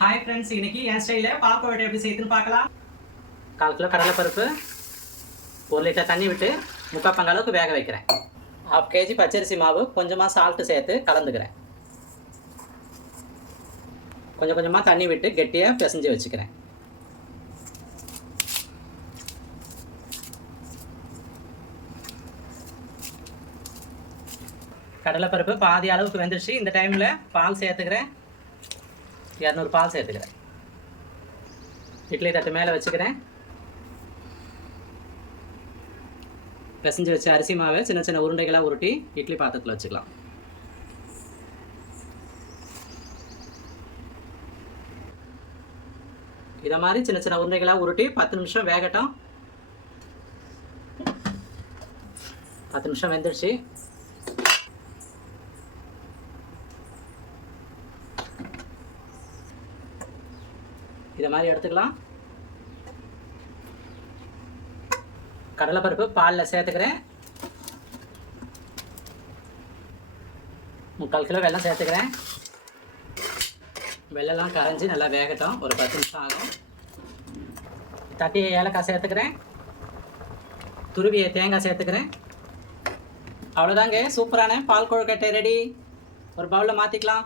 Hi friends, இன்னைக்கு என் ஸ்டைலில் பால் கோவா எப்படி செய்யுதுன்னு பார்க்கலாம். 1/4 கிலோ கடலைப்பருப்பு, 1 லிட்டர் தண்ணி விட்டு 3/4 பங்கு அளவுக்கு வேக வைக்கிறேன். 1/2 kg பச்சரிசி மாவு கொஞ்சமாக சால்ட்டு சேர்த்து கலந்துக்கிறேன். கொஞ்சம் கொஞ்சமாக தண்ணி விட்டு கெட்டியாக பிசைஞ்சு வச்சுக்கிறேன். கடலைப்பருப்பு பாதி அளவுக்கு வெந்துருச்சு. இந்த டைமில் பால் சேர்த்துக்கிறேன். 200 பால் சேர்த்துக்கிறேன். இட்லி தட்டு மேலே வச்சுக்கிறேன். பிசைஞ்சு வச்சு அரிசி மாவை சின்ன சின்ன உருண்டைகளாக உருட்டி இட்லி பாத்திரத்தில் வச்சுக்கலாம். இதை மாதிரி சின்ன சின்ன உருண்டைகளாக உருட்டி 10 நிமிஷம் வேகட்டும். 10 நிமிஷம் வெந்துடுச்சு. இதை மாதிரி எடுத்துக்கலாம். கடலைப்பருப்பு பாலில் சேர்த்துக்கிறேன். 3/4 கிலோ வெல்லம் சேர்த்துக்கிறேன். வெள்ளம்லாம் கரைஞ்சி நல்லா வேகட்டும். ஒரு 10 நிமிஷம் ஆகும். தட்டி ஏலக்காய் சேர்த்துக்கிறேன். துருவிய தேங்காய் சேர்த்துக்கிறேன். அவ்வளோதாங்க, சூப்பரான பால் கொழுக்கட்டை ரெடி. ஒரு பவுலில் மாற்றிக்கலாம்.